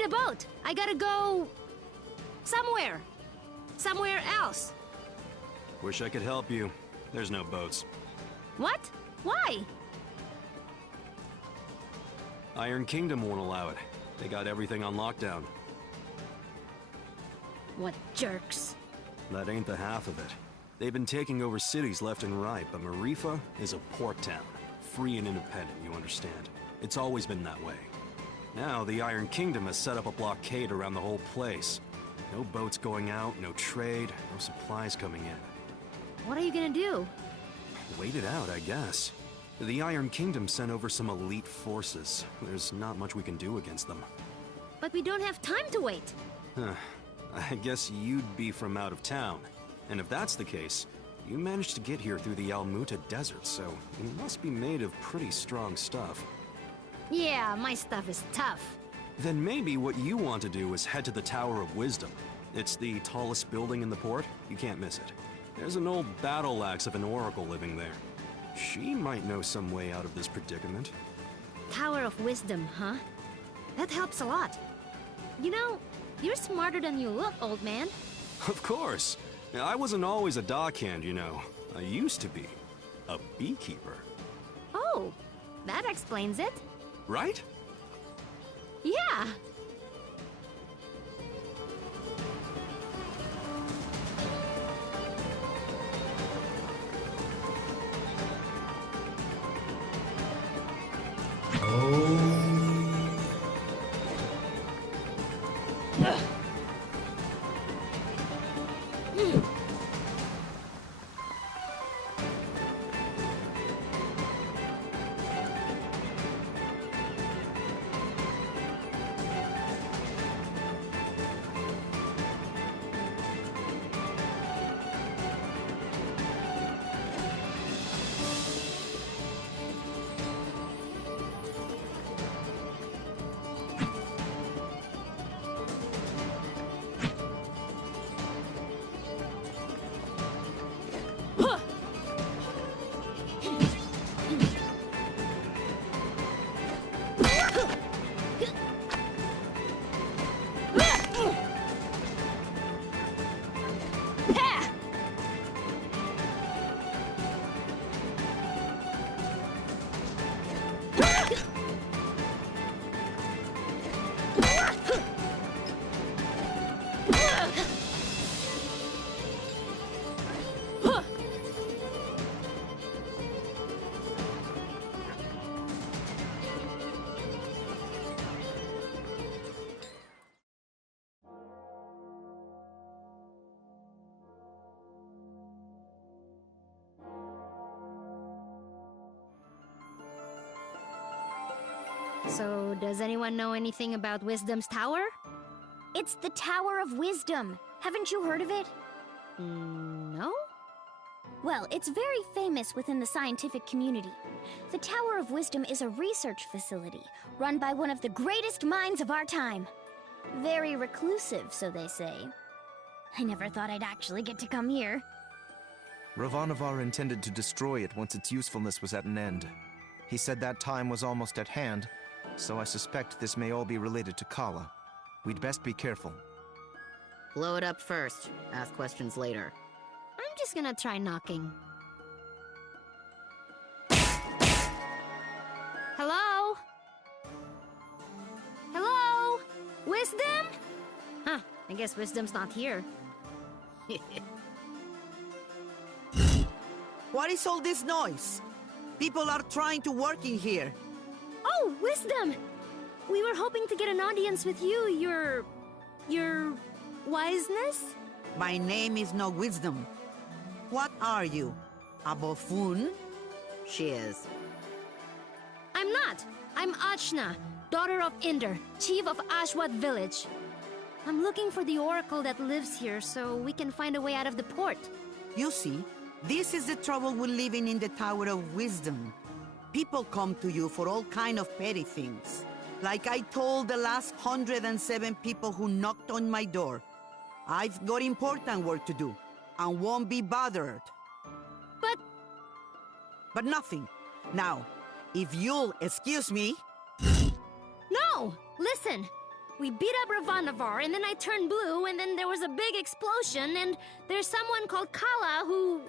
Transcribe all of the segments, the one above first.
need a boat. I gotta go... somewhere. Somewhere else. Wish I could help you. There's no boats. What? Why? Iron Kingdom won't allow it. They got everything on lockdown. What jerks. That ain't the half of it. They've been taking over cities left and right, but Marifa is a port town. Free and independent, you understand. It's always been that way. Now, the Iron Kingdom has set up a blockade around the whole place. No boats going out, no trade, no supplies coming in. What are you gonna do? Wait it out, I guess. The Iron Kingdom sent over some elite forces. There's not much we can do against them. But we don't have time to wait. Huh. I guess you'd be from out of town. And if that's the case, you managed to get here through the Almuta Desert, so you must be made of pretty strong stuff. Yeah, my stuff is tough. Then maybe what you want to do is head to the Tower of Wisdom. It's the tallest building in the port. You can't miss it. There's an old battle axe of an oracle living there. She might know some way out of this predicament. Tower of Wisdom, huh? That helps a lot. You know, you're smarter than you look, old man. Of course. I wasn't always a dockhand, you know. I used to be. A beekeeper. Oh, that explains it. Right? Yeah. So, does anyone know anything about Wisdom's Tower? It's the Tower of Wisdom. Haven't you heard of it? No? Well, it's very famous within the scientific community. The Tower of Wisdom is a research facility run by one of the greatest minds of our time. Very reclusive, so they say. I never thought I'd actually get to come here. Ravanavar intended to destroy it once its usefulness was at an end. He said that time was almost at hand, so I suspect this may all be related to Kala. We'd best be careful. Blow it up first. Ask questions later. I'm just gonna try knocking. Hello? Hello? Wisdom? Huh, I guess Wisdom's not here. What is all this noise? People are trying to work in here. Oh, Wisdom! We were hoping to get an audience with you, your wiseness? My name is no Wisdom. What are you? A buffoon? She is. I'm not. I'm Achna, daughter of Inder, chief of Ashwat village. I'm looking for the oracle that lives here so we can find a way out of the port. You see, this is the trouble with living in the Tower of Wisdom. People come to you for all kind of petty things. Like I told the last 107 people who knocked on my door. I've got important work to do, and won't be bothered. But nothing. Now, if you'll excuse me... No! Listen! We beat up Ravanavar, and then I turned blue, and then there was a big explosion, and there's someone called Kala who...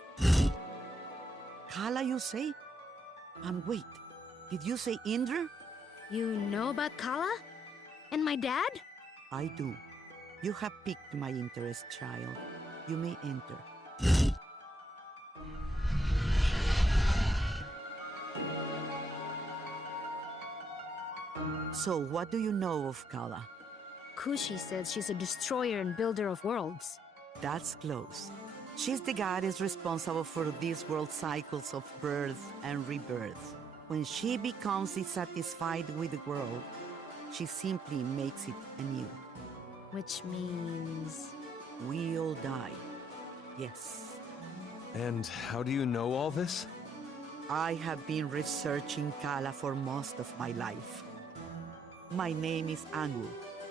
Kala, you say? And wait, did you say Indra? You know about Kala? And my dad? I do. You have piqued my interest, child. You may enter. So, what do you know of Kala? Kushi says she's a destroyer and builder of worlds. That's close. She's the goddess responsible for these world cycles of birth and rebirth. When she becomes dissatisfied with the world, she simply makes it anew. Which means... We all die. Yes. And how do you know all this? I have been researching Kala for most of my life. My name is Angu.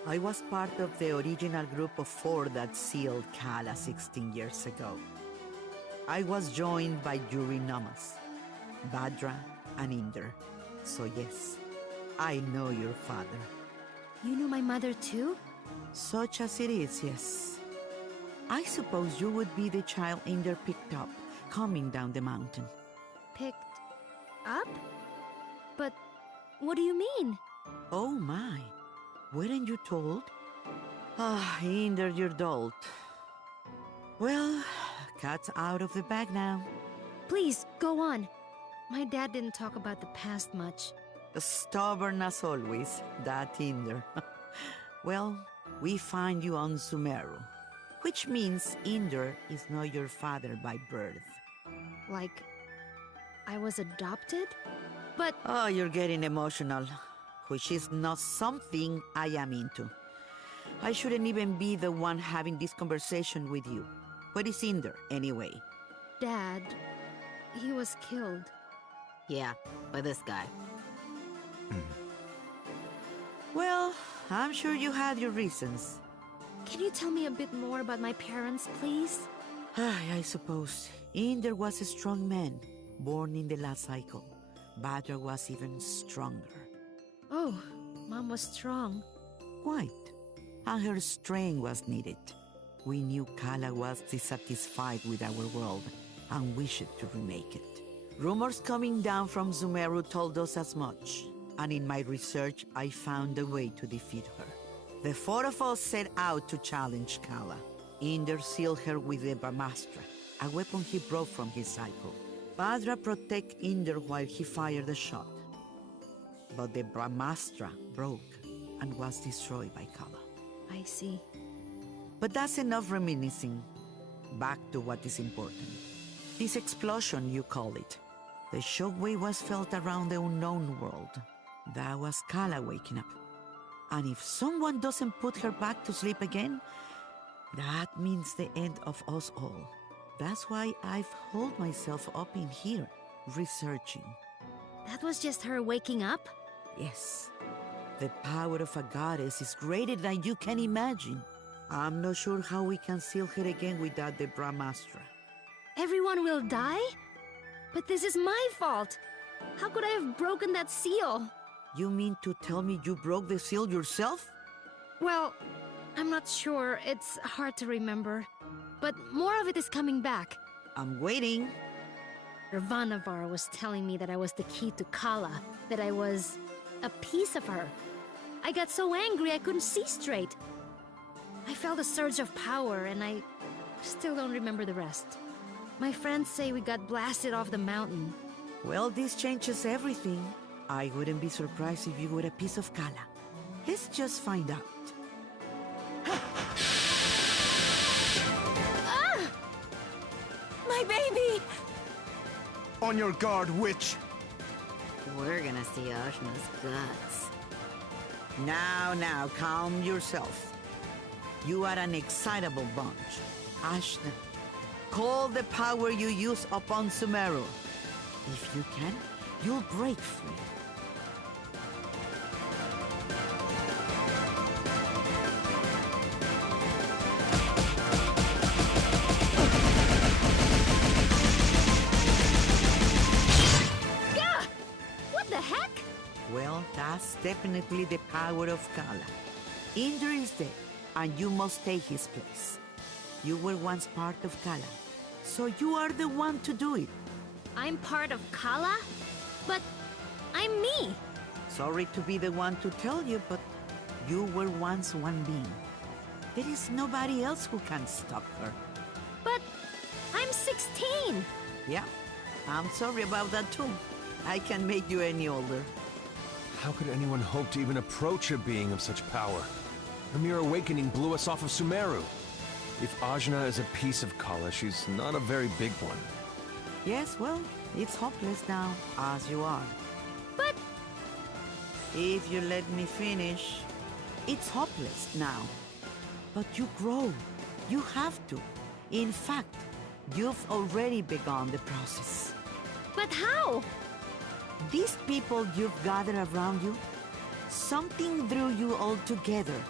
I was part of the original group of 4 that sealed Kala 16 years ago. I was joined by Namas, Badra, and Inder. So yes, I know your father. You know my mother too? Such as it is, yes. I suppose you would be the child Inder picked up, coming down the mountain. Picked up? But what do you mean? Oh my, weren't you told? Ah, Inder, you're dolt. Well, cat's out of the bag now. Please, go on. My dad didn't talk about the past much. Stubborn as always, that Inder. Well, we find you on Sumeru, which means Inder is not your father by birth. Like, I was adopted? But... Oh, you're getting emotional, which is not something I am into. I shouldn't even be the one having this conversation with you. Where is Inder, anyway? Dad, he was killed. Yeah, by this guy. Well, I'm sure you had your reasons. Can you tell me a bit more about my parents, please? I suppose. Inder was a strong man, born in the last cycle. Badra was even stronger. Oh, Mom was strong. Quite. And her strength was needed. We knew Kala was dissatisfied with our world and wished to remake it. Rumors coming down from Sumeru told us as much, and in my research I found a way to defeat her. The 4 of us set out to challenge Kala. Inder sealed her with the Brahmastra, a weapon he brought from his cycle. Badra protected Inder while he fired the shot. But the Brahmastra broke and was destroyed by Kala. I see. But that's enough reminiscing. Back to what is important. This explosion, you call it. The shockwave was felt around the unknown world. That was Kala waking up. And if someone doesn't put her back to sleep again, that means the end of us all. That's why I've holed myself up in here, researching. That was just her waking up? Yes. The power of a goddess is greater than you can imagine. I'm not sure how we can seal her again without the Brahmastra. Everyone will die? But this is my fault. How could I have broken that seal? You mean to tell me you broke the seal yourself? Well, I'm not sure. It's hard to remember. But more of it is coming back. I'm waiting. Ravanavar was telling me that I was the key to Kala, that I was a piece of her. I got so angry I couldn't see straight. I felt a surge of power, and I still don't remember the rest. My friends say we got blasted off the mountain. Well, this changes everything. I wouldn't be surprised if you were a piece of Kala. Let's just find out. My baby! On your guard, witch! We're gonna see Ashna's guts. Now, calm yourself. You are an excitable bunch. Ashna, call the power you use upon Sumeru. If you can, you'll break free. Gah! What the heck? Well, that's definitely the power of Kala. Indra is dead, and you must take his place. You were once part of Kala, so you are the one to do it. I'm part of Kala? But I'm me! Sorry to be the one to tell you, but you were once one being. There is nobody else who can stop her. But I'm 16! Yeah, I'm sorry about that too. I can make you any older. How could anyone hope to even approach a being of such power? Her mere awakening blew us off of Sumeru. If Ajna is a piece of Kala, she's not a very big one. Yes, well, it's hopeless now, as you are. But... If you let me finish, it's hopeless now. But you grow. You have to. In fact, you've already begun the process. But how? These people you've gathered around you, something drew you all together.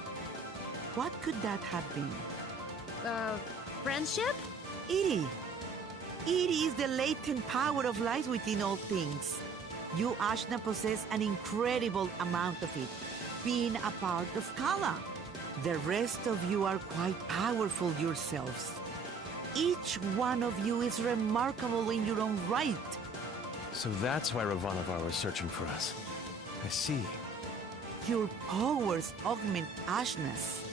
What could that have been? Friendship? Iri. Iri is the latent power of life within all things. You, Ashna, possess an incredible amount of it, being a part of Kala. The rest of you are quite powerful yourselves. Each one of you is remarkable in your own right. So that's why Ravanavar was searching for us. I see. Your powers augment Ashna's.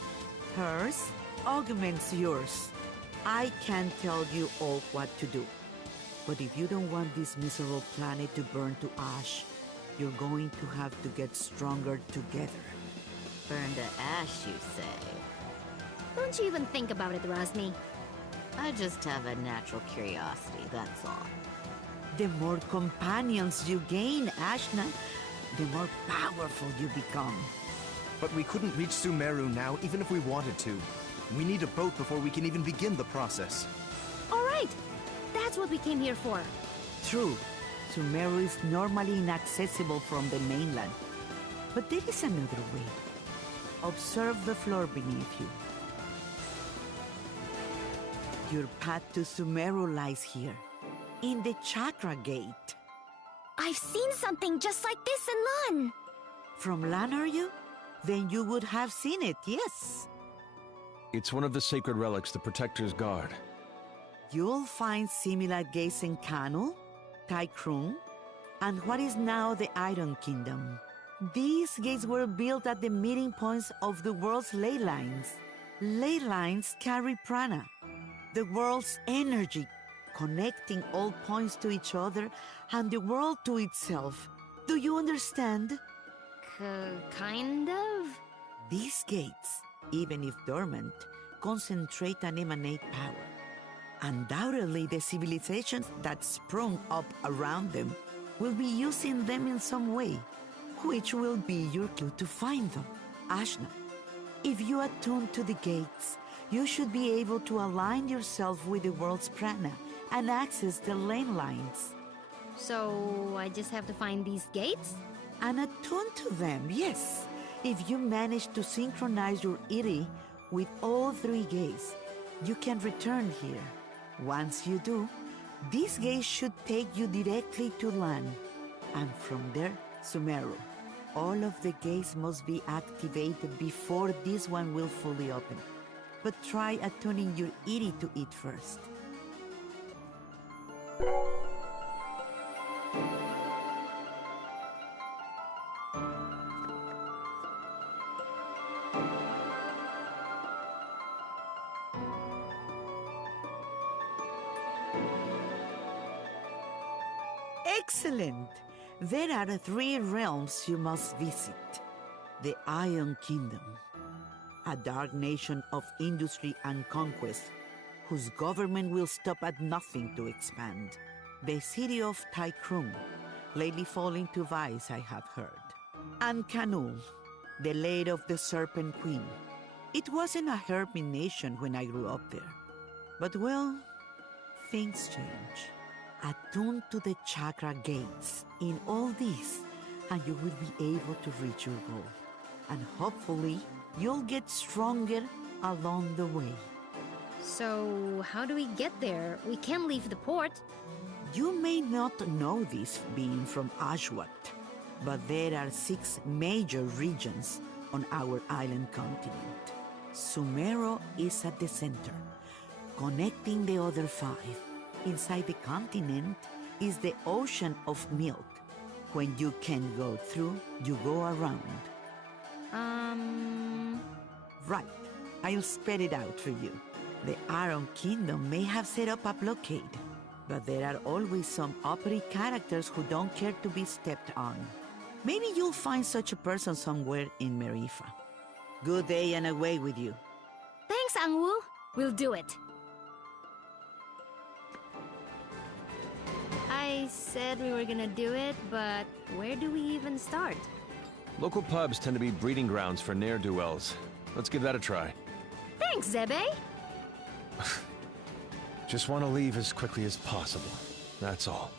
Hers augments yours. I can tell you all what to do. But if you don't want this miserable planet to burn to ash, you're going to have to get stronger together. Burn to ash, you say? Don't you even think about it, Razmi. I just have a natural curiosity, that's all. The more companions you gain, Ashna, the more powerful you become. But we couldn't reach Sumeru now, even if we wanted to. We need a boat before we can even begin the process. All right! That's what we came here for. True, Sumeru is normally inaccessible from the mainland. But there is another way. Observe the floor beneath you. Your path to Sumeru lies here, in the Chakra Gate. I've seen something just like this in Lan. From Lan, are you? Then you would have seen it, yes. It's one of the sacred relics the Protectors guard. You'll find similar gates in Kanu, Taikrung, and what is now the Iron Kingdom. These gates were built at the meeting points of the world's ley lines. Ley lines carry prana, the world's energy, connecting all points to each other and the world to itself. Do you understand? Kind of? These gates, even if dormant, concentrate and emanate power. Undoubtedly, the civilizations that sprung up around them will be using them in some way, which will be your clue to find them. Ashna, if you attune to the gates, you should be able to align yourself with the world's prana and access the lane lines. So I just have to find these gates? And attune to them, yes. If you manage to synchronize your Iri with all three gates, you can return here. Once you do, these gates should take you directly to Lan, and from there, Sumeru. All of the gates must be activated before this one will fully open. But try attuning your Iri to it first. Excellent! There are three realms you must visit. The Iron Kingdom, a dark nation of industry and conquest, whose government will stop at nothing to expand. The city of Taikrung, lately falling to vice, I have heard. And Kanu, the lair of the Serpent Queen. It wasn't a hermit nation when I grew up there. But well, things change. Attune to the chakra gates in all this, and you will be able to reach your goal. And hopefully, you'll get stronger along the way. So, how do we get there? We can't leave the port. You may not know this being from Ashwat, but there are 6 major regions on our island continent. Sumero is at the center, connecting the other 5. Inside the continent is the ocean of milk. When you can't go through, you go around. Right. I'll spell it out for you. The Iron Kingdom may have set up a blockade, but there are always some uppity characters who don't care to be stepped on. Maybe you'll find such a person somewhere in Marifa. Good day and away with you. Thanks, Angwu. We'll do it. I said we were gonna do it, but where do we even start? Local pubs tend to be breeding grounds for ne'er-do-wells. Let's give that a try. Thanks, Zebe. Just want to leave as quickly as possible. That's all.